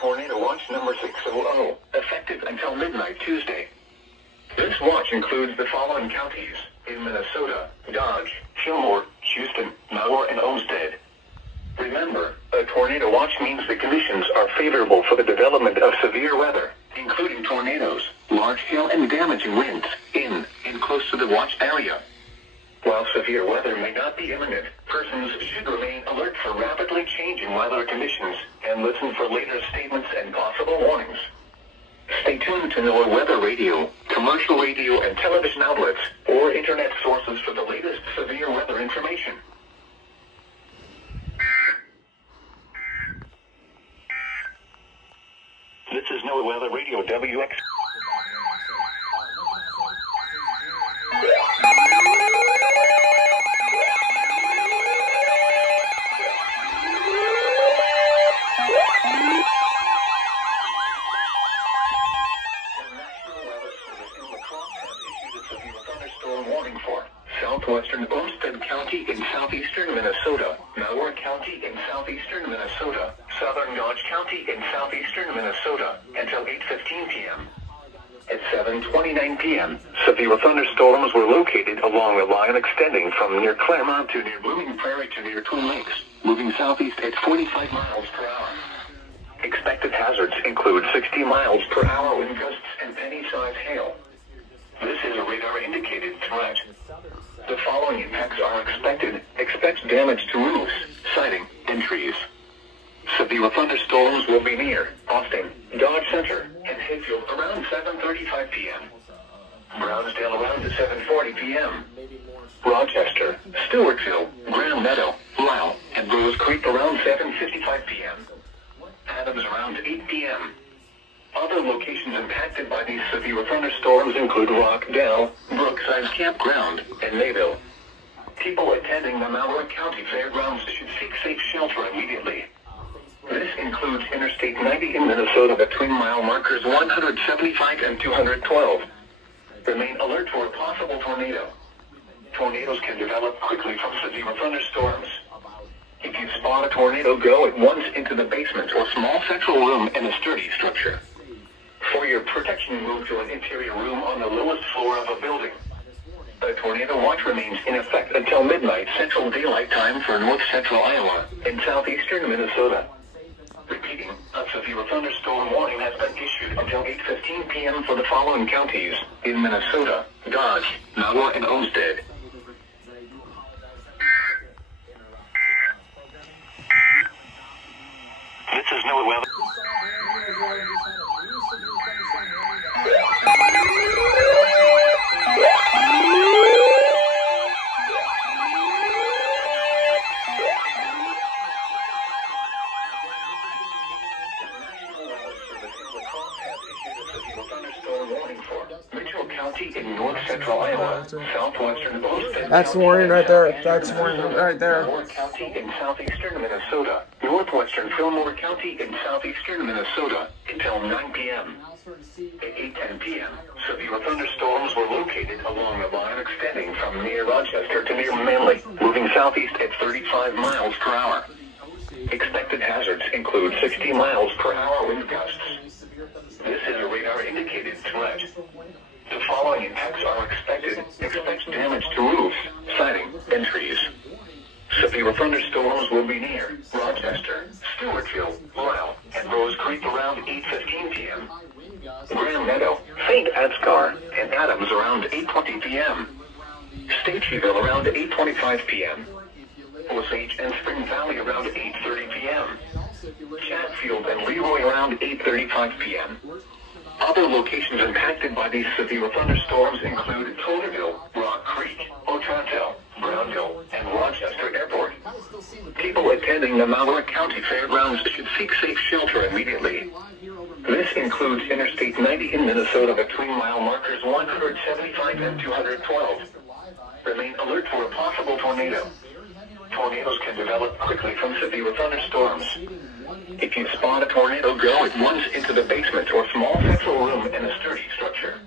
Tornado Watch number 600, effective until midnight Tuesday. This watch includes the following counties in Minnesota: Dodge, Fillmore, Houston, Malheur, and Olmsted. Remember, a tornado watch means the conditions are favorable for the development of severe weather, including tornadoes, large hail, and damaging winds in and close to the watch area. While severe weather may not be imminent, persons should remain alert for rapidly changing weather conditions and listen for later statements and possible warnings. Stay tuned to NOAA weather radio, commercial radio and television outlets, or internet sources for the latest severe weather information. This is NOAA weather radio WX. Warning for southwestern Olmsted County in southeastern Minnesota, Malheur County in southeastern Minnesota, southern Dodge County in southeastern Minnesota, until 8:15 p.m. At 7:29 p.m., severe thunderstorms were located along the line extending from near Claremont to near Blooming Prairie to near Twin Lakes, moving southeast at 45 miles per hour. Expected hazards include 60 miles per hour wind gusts and penny-sized hail. This is a radar-indicated threat. The following impacts are expected. Expect damage to roofs, siding, and trees. Severe thunderstorms will be near Austin, Dodge Center, and Hayfield around 7:35 p.m. Brownsdale around 7:40 p.m. Rochester, Stewartville, Grand Meadow, Lyle, and Rose Creek around 7:55 p.m. Adams around 8 p.m. Other locations impacted by these severe thunderstorms include Rockdale, Brookside Campground, and Mayville. People attending the Malheur County Fairgrounds should seek safe shelter immediately. This includes Interstate 90 in Minnesota between mile markers 175 and 212. Remain alert for a possible tornado. Tornadoes can develop quickly from severe thunderstorms. If you spot a tornado, go at once into the basement or small central room in a sturdy structure. For your protection, move to an interior room on the lowest floor of a building. A tornado watch remains in effect until midnight Central Daylight Time for north central Iowa and southeastern Minnesota. Repeating, a severe thunderstorm warning has been issued until 8:15 p.m. for the following counties in Minnesota: Dodge, Malheur, and Olmsted. This is NOAA weather. In north central Iowa, southwestern Olmsted. That's warning right there. That's warning right there. Malheur County in southeastern Minnesota, northwestern Fillmore County in southeastern Minnesota until 9 p.m. At 8:10 p.m., severe thunderstorms were located along the line extending from near Rochester to near Manley, moving southeast at 35 miles per hour. Expected hazards include 60 miles per hour wind gusts. This is a radar-indicated threat. The following impacts are expected. Expect damage to roofs, siding, and trees. Severe thunderstorms will be near Rochester, Stewartville, Lyle, and Rose Creek around 8:15 p.m. Grand Meadow, St. Adscar, and Adams around 8:20 p.m. Stateville around 8:25 p.m. Osage and Spring Valley around 8:30 p.m. Chatfield and Leroy around 8:35 p.m. Other locations impacted by these severe thunderstorms include Tollerville, Rock Creek, Otranto, Brownville, and Rochester Airport. People attend attending the Malheur County Fairgrounds should seek safe shelter immediately. This includes Interstate 90 in Minnesota between mile markers 175 and 212. Remain alert for a possible tornado. Tornadoes can develop quickly from severe thunderstorms. If you spot a tornado, go at once into the basement or small central room in a sturdy structure.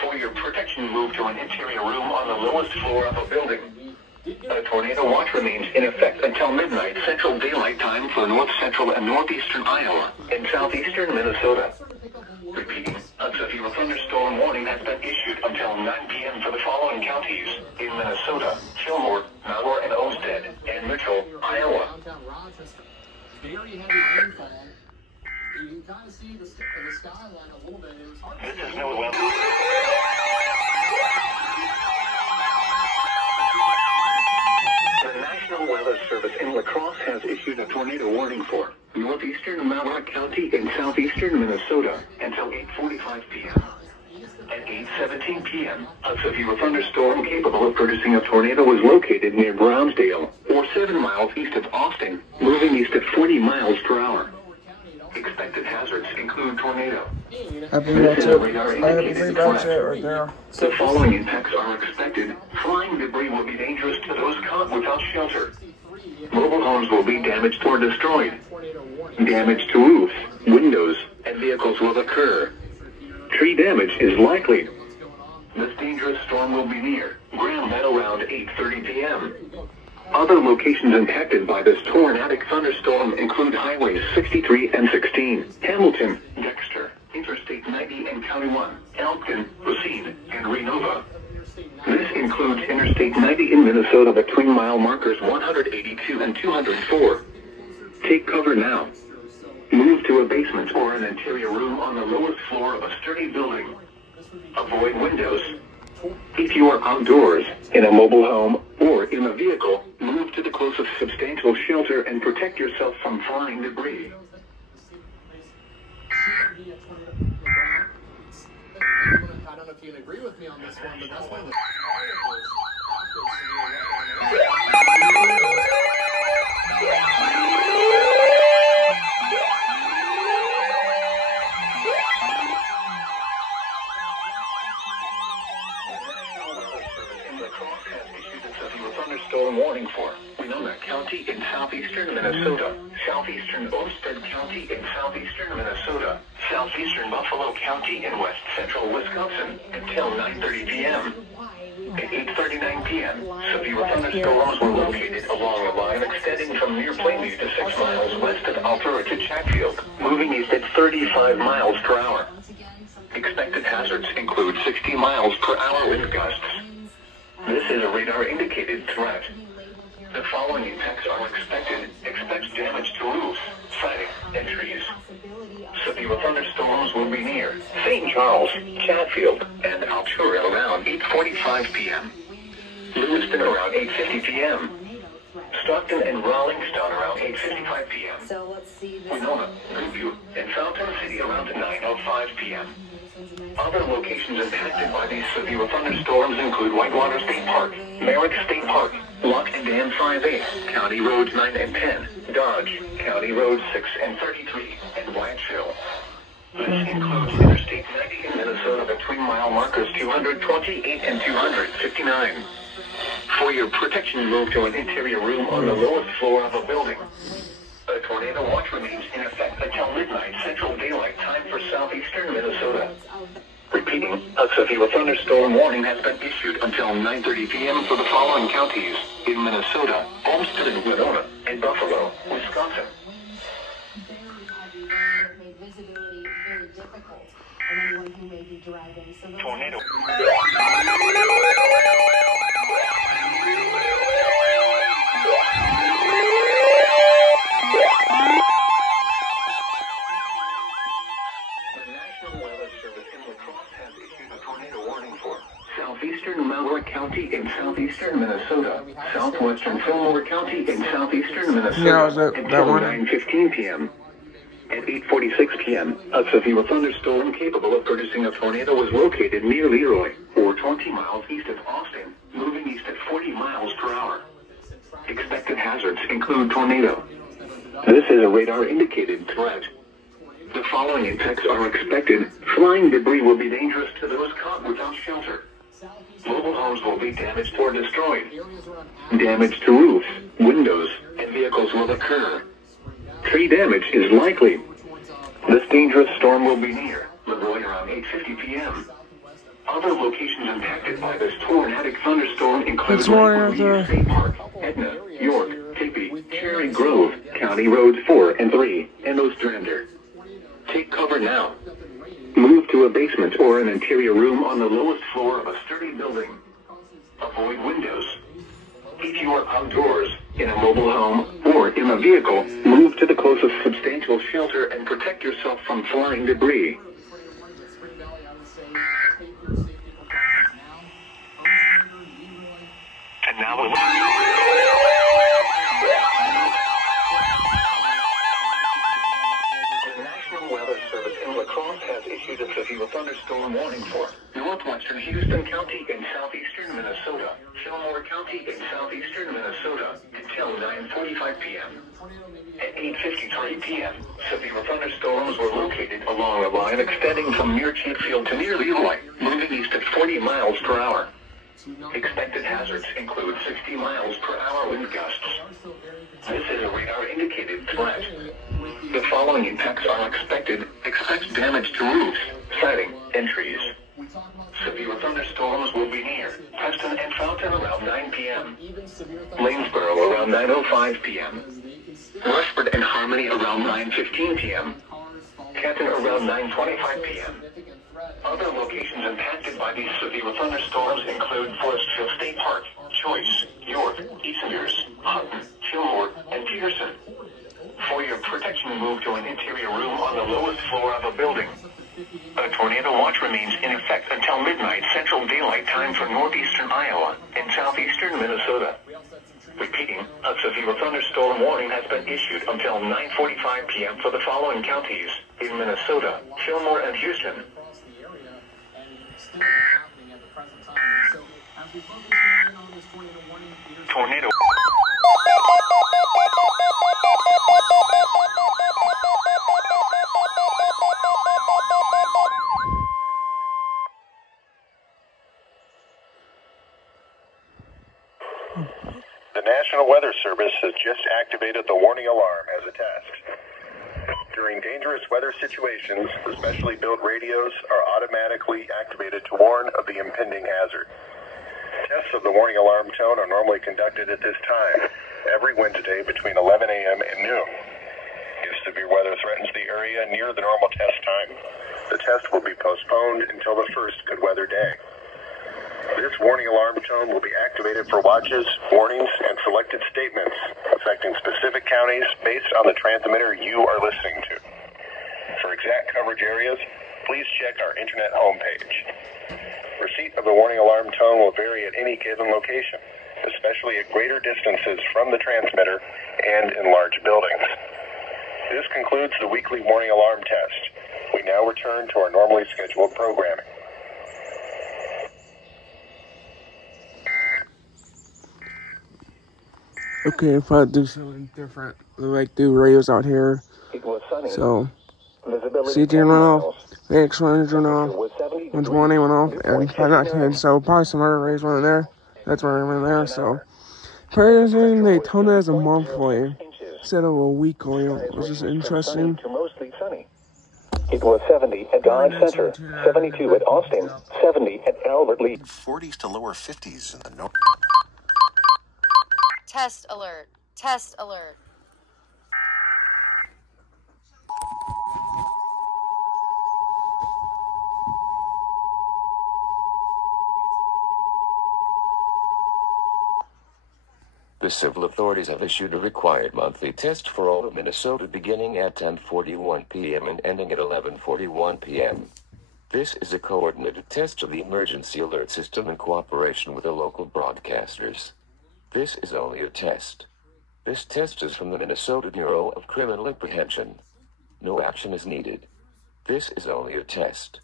For your protection, move to an interior room on the lowest floor of a building. A tornado watch remains in effect until midnight Central Daylight Time for north central and northeastern Iowa and southeastern Minnesota. Repeating, a severe thunderstorm warning has been issued until 9 p.m. for the following counties in Minnesota: Fillmore, Malheur and Olmsted, and Mitchell, Iowa. Very heavy rainfall. You can kind of see the skyline a little bit. This is no weather. The National Weather Service in La Crosse has issued a tornado warning for northeastern Malheur County in southeastern Minnesota until 8:45 p.m. At 8:17 p.m., a severe thunderstorm capable of producing a tornado was located near Brownsdale, or 7 miles east of Austin, moving east at 40 miles per hour. Expected hazards include tornado. I believe that's it right there. The following impacts are expected. Flying debris will be dangerous to those caught without shelter. Mobile homes will be damaged or destroyed. Damage to roofs, windows, and vehicles will occur. Tree damage is likely. This dangerous storm will be near Grand Meadow around 8:30 p.m. Other locations impacted by this tornadic thunderstorm include Highways 63 and 16, Hamilton, Dexter, Interstate 90 and County 1, Elkton, Racine, and Renova. This includes Interstate 90 in Minnesota between mile markers 182 and 204. Take cover now. Move to a basement or an interior room on the lowest floor of a sturdy building. Avoid windows. If you are outdoors, in a mobile home, or in a vehicle, move to the closest substantial shelter and protect yourself from flying debris. I don't know if you agree with me on this one, but that's one of the thunderstorm warning for Winona County in southeastern Minnesota, southeastern Olmsted County in southeastern Minnesota, southeastern Buffalo County in west central Wisconsin until 9:30 p.m. At 8:39 p.m., severe thunderstorms were located along a line extending from near Plainview to 6 miles west of Altura to Chatfield, moving east at 35 miles per hour. Expected hazards include 60 miles per hour wind gusts. This is a radar-indicated threat. The following impacts are expected. Expect damage to roofs, siding, and trees. Severe thunderstorms will be near St. Charles, Chatfield, and Altura around 8:45 p.m. Lewiston around 8:50 p.m. Stockton and Rawlingstown around 8:55 p.m. Winona, Goodview, and Fountain City around 9:05 p.m. Other locations impacted by these severe thunderstorms include Whitewater State Park, Merritt State Park, Lock and Dam 5A, County Roads 9 and 10, Dodge, County Roads 6 and 33, and Whitesville. This includes Interstate 90 in Minnesota between mile markers 228 and 259. For your protection, move to an interior room on the lowest floor of a building. A tornado watch remains in effect until midnight Central Daylight Time for southeastern Minnesota. Repeating, a severe thunderstorm warning has been issued until 9:30 p.m. for the following counties in Minnesota: Olmsted and Winona, and Buffalo, Wisconsin. Made visibility very difficult on anyone who may be driving. So Tornado. Southeastern Malheur County in southeastern Minnesota, southwestern Fillmore County in southeastern Minnesota until 9:15 p.m. At 8:46 p.m., a severe thunderstorm capable of producing a tornado was located near Leroy, or 20 miles east of Austin, moving east at 40 miles per hour. Expected hazards include tornado. This is a radar-indicated threat. The following impacts are expected. Flying debris will be dangerous to those caught without shelter. Mobile homes will be damaged or destroyed. Damage to roofs, windows, and vehicles will occur. Tree damage is likely. This dangerous storm will be near LeRoy around 8:50 p.m. Other locations impacted by this tornadic thunderstorm include Lakewood State Park, Etna, York, Tippy, Cherry Grove, County Roads 4 and 3, and Ostrander. Take cover now. Move to a basement or an interior room on the lowest floor of a sturdy building. Avoid windows. If you are outdoors, in a mobile home, or in a vehicle, move to the closest substantial shelter and protect yourself from flying debris. And now we'll... The National Weather Service in La Crosse has issued a severe thunderstorm warning for northwestern Houston County in southeastern Minnesota, Fillmore County in southeastern Minnesota, until 9:45 p.m. At 8:53 p.m., severe thunderstorms were located along a line extending from near Chatfield to near Leroy, moving east at 40 miles per hour. Expected hazards include 60 miles per hour wind gusts. This is a radar-indicated threat. The following impacts are expected. Expect damage to roofs, siding, and trees. Severe thunderstorms will be near Preston and Fountain around 9 p.m. Lanesboro around 9:05 p.m. Rushford and Harmony around 9:15 p.m. Canton around 9:25 p.m. Other locations impacted by these severe thunderstorms include Forestville State Park, Choice, York, Eastenders, Hutton, Fillmore, and Pearson. For your protection, move to an interior room on the lowest floor of a building. A tornado watch remains in effect until midnight Central Daylight Time for northeastern Iowa and southeastern Minnesota. Repeating, a severe thunderstorm warning has been issued until 9:45 p.m. for the following counties in Minnesota, Fillmore, and Houston. Tornado. The National Weather Service has just activated the warning alarm as a test. During dangerous weather situations, the specially built radios are automatically activated to warn of the impending hazard. Tests of the warning alarm tone are normally conducted at this time, every Wednesday between 11 a.m. and noon. If severe weather threatens the area near the normal test time, the test will be postponed until the first good weather day. This warning alarm tone will be activated for watches, warnings, and selected statements affecting specific counties based on the transmitter you are listening to. For exact coverage areas, please check our internet homepage. Receipt of the warning alarm tone will vary at any given location, especially at greater distances from the transmitter and in large buildings. This concludes the weekly warning alarm test. We now return to our normally scheduled programming. Okay, if I do something different, like do radios out here. So, CG run off, VX runs run off, 120 went off, and 5.10, so probably some other rays running there. That's where I ran there, so. Prayers they told it as a monthly instead of a weekly, which is interesting. It was 70 at Dodge Center, 72 at Austin, 70 at Albert Lee. 40s to lower 50s in the north. Test alert. Test alert. The civil authorities have issued a required monthly test for all of Minnesota beginning at 10:41 p.m. and ending at 11:41 p.m. This is a coordinated test of the emergency alert system in cooperation with the local broadcasters. This is only a test. This test is from the Minnesota Bureau of Criminal Apprehension. No action is needed. This is only a test.